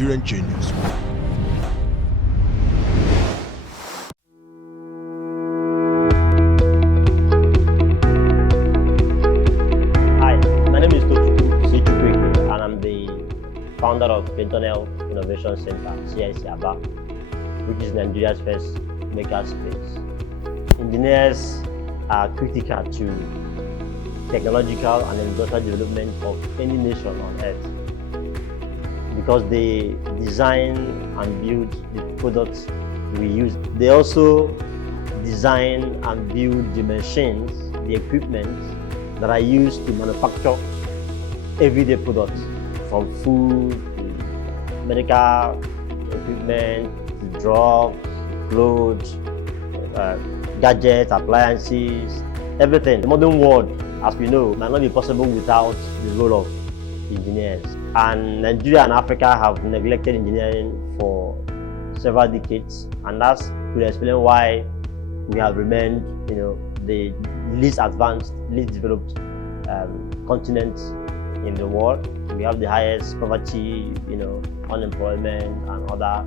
Nigerian genius. Hi, my name is and I'm the founder of Internal Innovation Center, CIC Aba, which is Nigeria's first makerspace. Engineers are critical to technological and industrial development of any nation on earth because they design and build the products we use. They also design and build the machines, the equipment that are used to manufacture everyday products, from food to medical equipment to drugs, clothes, gadgets, appliances, everything. The modern world, as we know, might not be possible without the role of engineers. And Nigeria and Africa have neglected engineering for several decades, and that's could explain why we have remained, the least advanced, least developed continent in the world. We have the highest poverty, unemployment, and other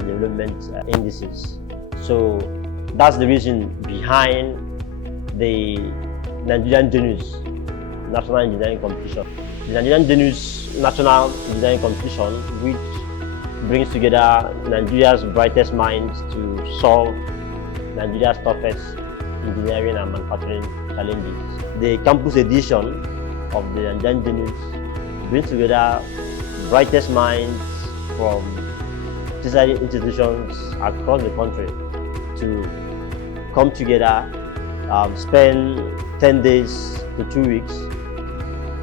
development indices. So that's the reason behind the Nigerian Genius National Engineering Competition. The Nigerian Genius National Engineering Competition, which brings together Nigeria's brightest minds to solve Nigeria's toughest engineering and manufacturing challenges. The campus edition of the Nigerian Genius brings together brightest minds from tertiary institutions across the country to come together, spend 10 days to 2 weeks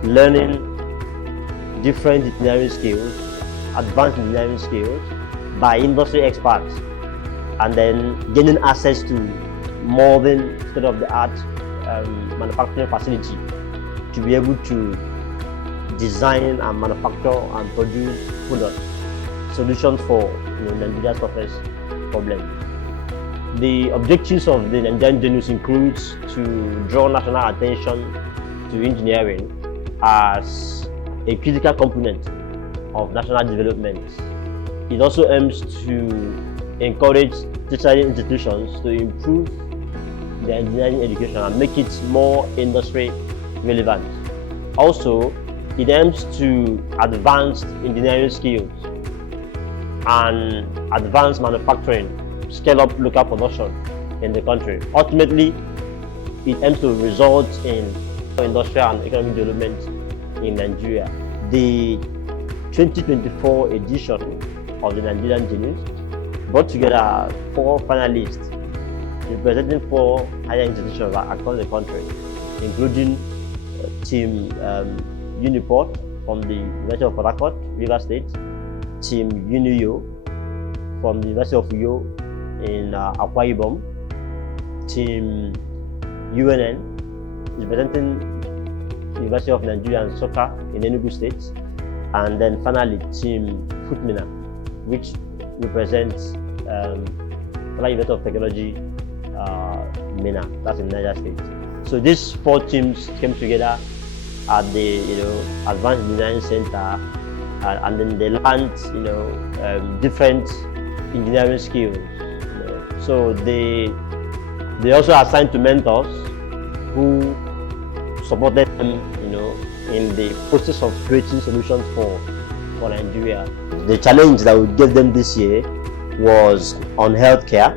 learning different engineering skills, advanced engineering skills by industry experts, and then gaining access to modern state-of-the-art manufacturing facility to be able to design and manufacture and produce products, solutions for Nigeria's toughest problems. The objectives of the Nigerian Genius includes to draw national attention to engineering as a critical component of national development. It also aims to encourage tertiary institutions to improve their engineering education and make it more industry relevant. Also, it aims to advance engineering skills and advance manufacturing, scale up local production in the country. Ultimately, it aims to result in industrial and economic development in Nigeria. The 2024 edition of the Nigerian Genius brought together 4 finalists representing 4 higher institutions across the country, including Team Uniport from the University of Port Harcourt, Rivers State, Team Uniyo from the University of Uyo in Akwa Ibom, Team UNN representing University of Nigeria and Soka in Enugu State, and then finally Team Futmina, which represents Federal University of Technology, Mina, that's in Niger State. So these 4 teams came together at the Advanced Engineering Center, and then they learned different engineering skills. So they also assigned to mentors who supported them, in the process of creating solutions for Nigeria. The challenge that we gave them this year was on healthcare.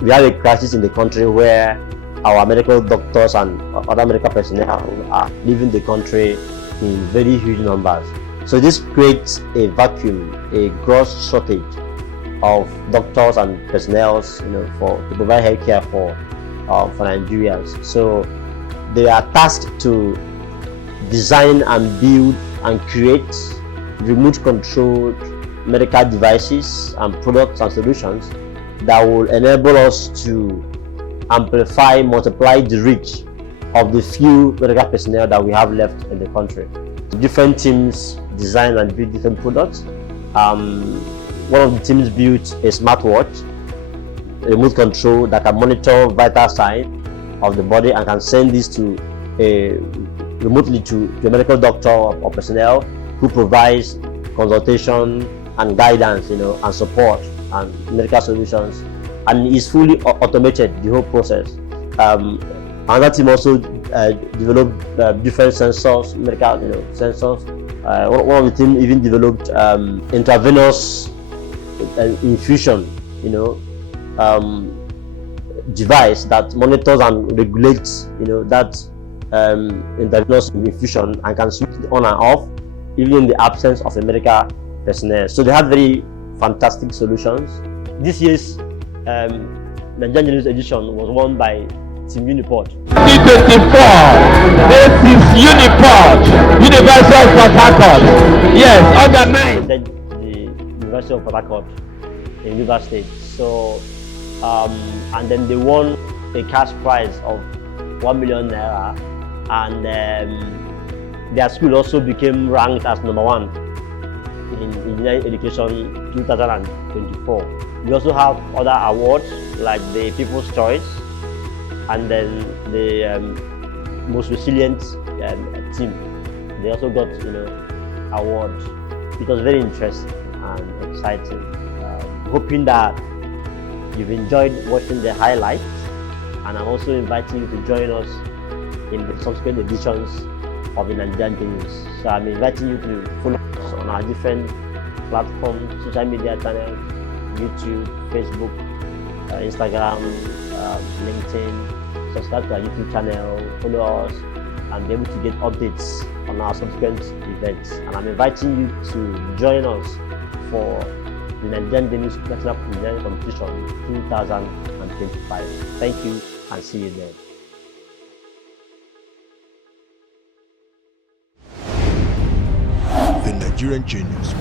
We have a crisis in the country where our medical doctors and other medical personnel are leaving the country in very huge numbers. So this creates a vacuum, a gross shortage of doctors and personnel, to provide healthcare for Nigerians. So they are tasked to design and build and create remote controlled medical devices and products and solutions that will enable us to amplify, multiply the reach of the few medical personnel that we have left in the country. Different teams design and build different products. One of the teams built a smartwatch, a remote control that can monitor vital signs of the body and can send this to remotely to a medical doctor or personnel who provides consultation and guidance, and support and medical solutions, and it's fully automated, the whole process. Another team also developed different sensors, medical sensors. One of the team even developed intravenous infusion, device that monitors and regulates, that intravenous infusion, and can switch it on and off even in the absence of a medical personnel. So they have very fantastic solutions. This year's Nigerian News edition was won by Team Uniport. 2024, this is Uniport, University of Port Harcourt. Yes, organized. The University of Port Harcourt in River State. So, and then they won a cash prize of 1 million naira, and their school also became ranked as #1 in engineering education 2024. We also have other awards like the People's Choice, and then the most resilient team. They also got awards. It was very interesting and exciting. Hoping that you've enjoyed watching the highlights, and I'm also inviting you to join us in the subsequent editions of the Nigerian News. So I'm inviting you to follow us on our different platforms, social media channels, YouTube, Facebook, Instagram, LinkedIn. Subscribe to our YouTube channel, follow us, and be able to get updates on our subsequent events. And I'm inviting you to join us for the Nigerian News National Engineering Competition 2025. Thank you, and see you there. The Nigerian Genius.